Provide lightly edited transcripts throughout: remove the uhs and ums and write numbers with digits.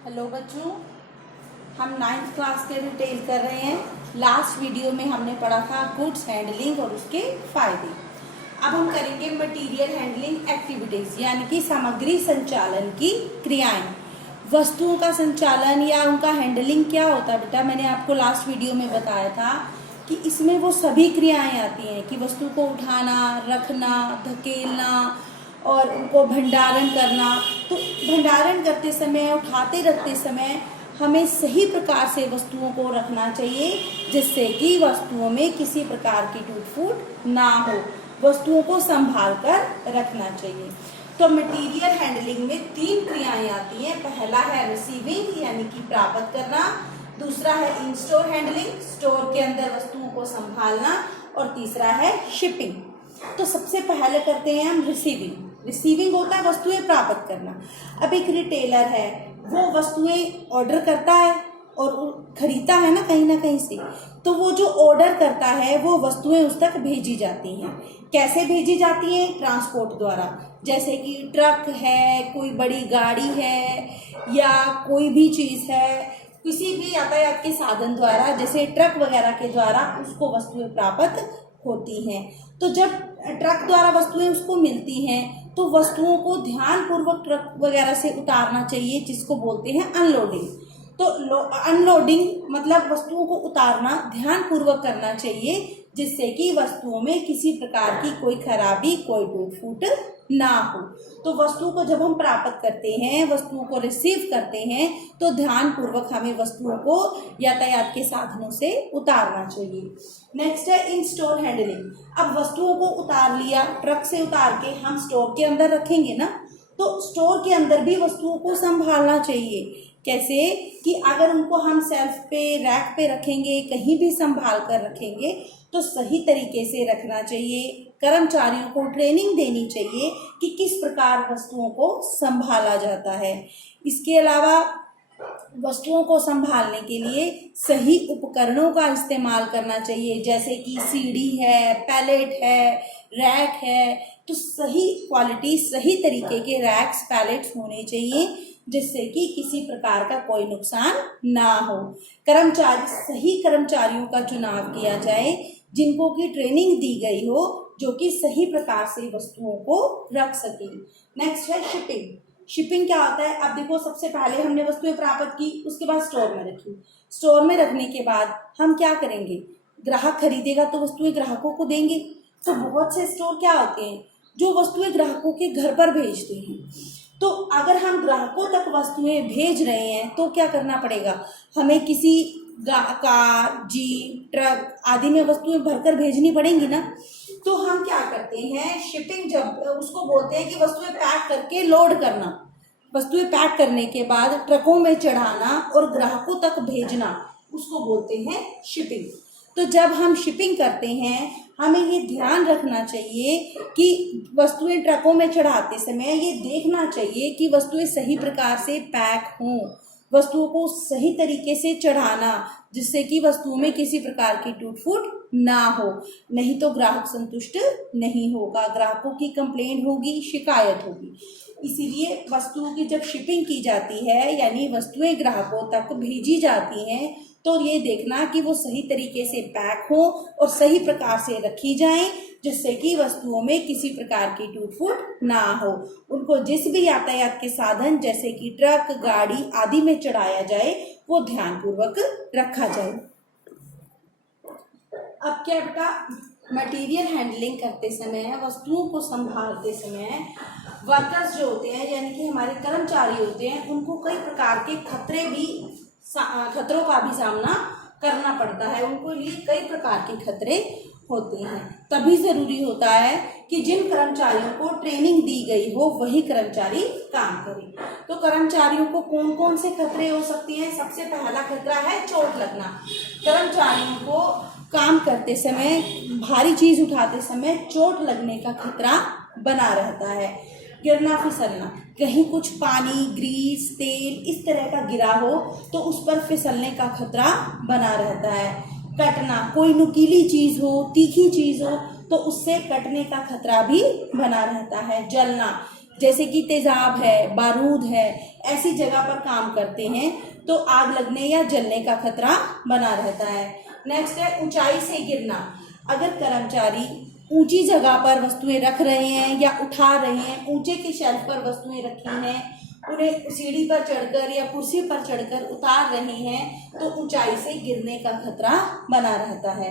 Hello बच्चों, हम 9th class के डिटेल कर रहे हैं। लास्ट वीडियो में हमने पढ़ा था गुड्स हैंडलिंग और उसके फायदे। अब हम करेंगे मटेरियल हैंडलिंग एक्टिविटीज, यानी कि सामग्री संचालन की क्रियाएं। वस्तुओं का संचालन या उनका हैंडलिंग क्या होता है बेटा, मैंने आपको लास्ट वीडियो में बताया था कि इसमें वो सभी क्रियाएं आती हैं कि वस्तु को उठाना, रखना, धकेलना और उनको भंडारण करना। तो भंडारण करते समय, उठाते रखते समय हमें सही प्रकार से वस्तुओं को रखना चाहिए, जिससे कि वस्तुओं में किसी प्रकार की टूट फूट ना हो। वस्तुओं को संभाल कर रखना चाहिए। तो मटेरियल हैंडलिंग में 3 क्रियाएं आती हैं। पहला है रिसीविंग, यानी कि प्राप्त करना। दूसरा है इन स्टोर हैंडलिंग, स्टोर के अंदर वस्तुओं को संभालना। और तीसरा है शिपिंग। तो सबसे पहले करते हैं हम रिसीविंग। रिसीविंग होता है वस्तुएं प्राप्त करना। अब एक रिटेलर है, वो वस्तुएं ऑर्डर करता है और खरीदता है ना कहीं से। तो वो जो ऑर्डर करता है वो वस्तुएं उस तक भेजी जाती हैं। कैसे भेजी जाती हैं? ट्रांसपोर्ट द्वारा। जैसे कि ट्रक है, कोई बड़ी गाड़ी है, या कोई भी चीज़ है, किसी भी यातायात के साधन द्वारा, जैसे ट्रक वगैरह के द्वारा उसको वस्तुएं प्राप्त होती हैं। तो जब ट्रक द्वारा वस्तुएं उसको मिलती हैं तो वस्तुओं को ध्यानपूर्वक ट्रक वगैरह से उतारना चाहिए, जिसको बोलते हैं अनलोडिंग। तो अनलोडिंग मतलब वस्तुओं को उतारना ध्यानपूर्वक करना चाहिए, जिससे कि वस्तुओं में किसी प्रकार की कोई खराबी, कोई टूट फूट ना हो। तो वस्तुओं को जब हम प्राप्त करते हैं, वस्तुओं को रिसीव करते हैं, तो ध्यानपूर्वक हमें वस्तुओं को यातायात के साधनों से उतारना चाहिए। नेक्स्ट है इन स्टोर हैंडलिंग। अब वस्तुओं को उतार लिया, ट्रक से उतार के हम स्टोर के अंदर रखेंगे ना, तो स्टोर के अंदर भी वस्तुओं को संभालना चाहिए। कैसे कि अगर उनको हम सेल्फ पे, रैक पे रखेंगे, कहीं भी संभाल कर रखेंगे, तो सही तरीके से रखना चाहिए। कर्मचारियों को ट्रेनिंग देनी चाहिए कि किस प्रकार वस्तुओं को संभाला जाता है। इसके अलावा वस्तुओं को संभालने के लिए सही उपकरणों का इस्तेमाल करना चाहिए, जैसे कि सीढ़ी है, पैलेट है, रैक है। तो सही क्वालिटी, सही तरीके के रैक्स, पैलेट्स होने चाहिए, जिससे कि किसी प्रकार का कोई नुकसान ना हो। सही कर्मचारियों का चुनाव किया जाए, जिनको की ट्रेनिंग दी गई हो, जो कि सही प्रकार से वस्तुओं को रख सके। नेक्स्ट है शिपिंग। शिपिंग क्या होता है? अब देखो, सबसे पहले हमने वस्तुएं प्राप्त की, उसके बाद स्टोर में रखी। स्टोर में रखने के बाद हम क्या करेंगे? ग्राहक खरीदेगा तो वस्तुएं ग्राहकों को देंगे। तो बहुत से स्टोर क्या होते हैं जो वस्तुएं ग्राहकों के घर पर भेजते हैं। तो अगर हम ग्राहकों तक वस्तुएं भेज रहे हैं तो क्या करना पड़ेगा? हमें किसी कार, जीप, ट्रक आदि में वस्तुएं भरकर भेजनी पड़ेंगी ना। तो हम क्या करते हैं? शिपिंग, जब उसको बोलते हैं कि वस्तुएं पैक करके लोड करना। वस्तुएं पैक करने के बाद ट्रकों में चढ़ाना और ग्राहकों तक भेजना, उसको बोलते हैं शिपिंग। तो जब हम शिपिंग करते हैं, हमें ये ध्यान रखना चाहिए कि वस्तुएं ट्रकों में चढ़ाते समय ये देखना चाहिए कि वस्तुएं सही प्रकार से पैक हों। वस्तुओं को सही तरीके से चढ़ाना, जिससे कि वस्तुओं में किसी प्रकार की टूट फूट ना हो। नहीं तो ग्राहक संतुष्ट नहीं होगा, ग्राहकों की कंप्लेंट होगी, शिकायत होगी। इसीलिए वस्तुओं की जब शिपिंग की जाती है, यानी वस्तुएं ग्राहकों तक भेजी जाती हैं, तो ये देखना कि वो सही तरीके से पैक हो और सही प्रकार से रखी जाएं, जिससे कि वस्तुओं में किसी प्रकार की टूट फूट ना हो। उनको जिस भी यातायात के साधन, जैसे कि ट्रक, गाड़ी आदि में चढ़ाया जाए, वो ध्यानपूर्वक रखा जाए। अब क्या बेटा, मटेरियल हैंडलिंग करते समय, वस्तुओं को संभालते समय वर्कर्स जो होते हैं, यानी कि हमारे कर्मचारी होते हैं, उनको कई प्रकार के खतरों का भी सामना करना पड़ता है। उनको लिए कई प्रकार के खतरे होते हैं। तभी जरूरी होता है कि जिन कर्मचारियों को ट्रेनिंग दी गई हो वही कर्मचारी काम करें। तो कर्मचारियों को कौन कौन से खतरे हो सकते हैं? सबसे पहला खतरा है चोट लगना। कर्मचारियों को काम करते समय, भारी चीज उठाते समय चोट लगने का खतरा बना रहता है। गिरना, फिसलना, कहीं कुछ पानी, ग्रीस, तेल इस तरह का गिरा हो तो उस पर फिसलने का खतरा बना रहता है। कटना, कोई नुकीली चीज हो, तीखी चीज हो, तो उससे कटने का खतरा भी बना रहता है। जलना, जैसे कि तेजाब है, बारूद है, ऐसी जगह पर काम करते हैं तो आग लगने या जलने का खतरा बना रहता है। नेक्स्ट है ऊंचाई से गिरना। अगर कर्मचारी ऊंची जगह पर वस्तुएं रख रहे हैं या उठा रहे हैं, ऊंचे के शेल्फ पर वस्तुएं रखी हैं, उन्हें सीढ़ी पर चढ़कर या कुर्सी पर चढ़कर उतार रहे हैं तो ऊंचाई से गिरने का खतरा बना रहता है।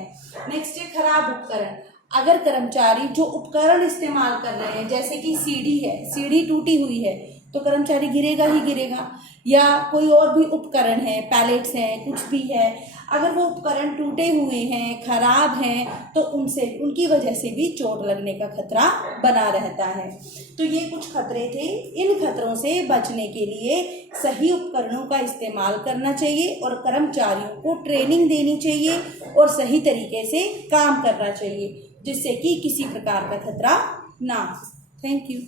नेक्स्ट है खराब उपकरण। अगर कर्मचारी जो उपकरण इस्तेमाल कर रहे हैं, जैसे कि सीढ़ी है, सीढ़ी टूटी हुई है तो कर्मचारी गिरेगा ही गिरेगा, या कोई और भी उपकरण है, पैलेट्स हैं, कुछ भी है, अगर वो उपकरण टूटे हुए हैं, खराब हैं तो उनसे उनकी वजह से भी चोट लगने का खतरा बना रहता है। तो ये कुछ खतरे थे। इन खतरों से बचने के लिए सही उपकरणों का इस्तेमाल करना चाहिए और कर्मचारियों को ट्रेनिंग देनी चाहिए और सही तरीके से काम करना चाहिए, जिससे कि किसी प्रकार का खतरा ना हो। Thank you.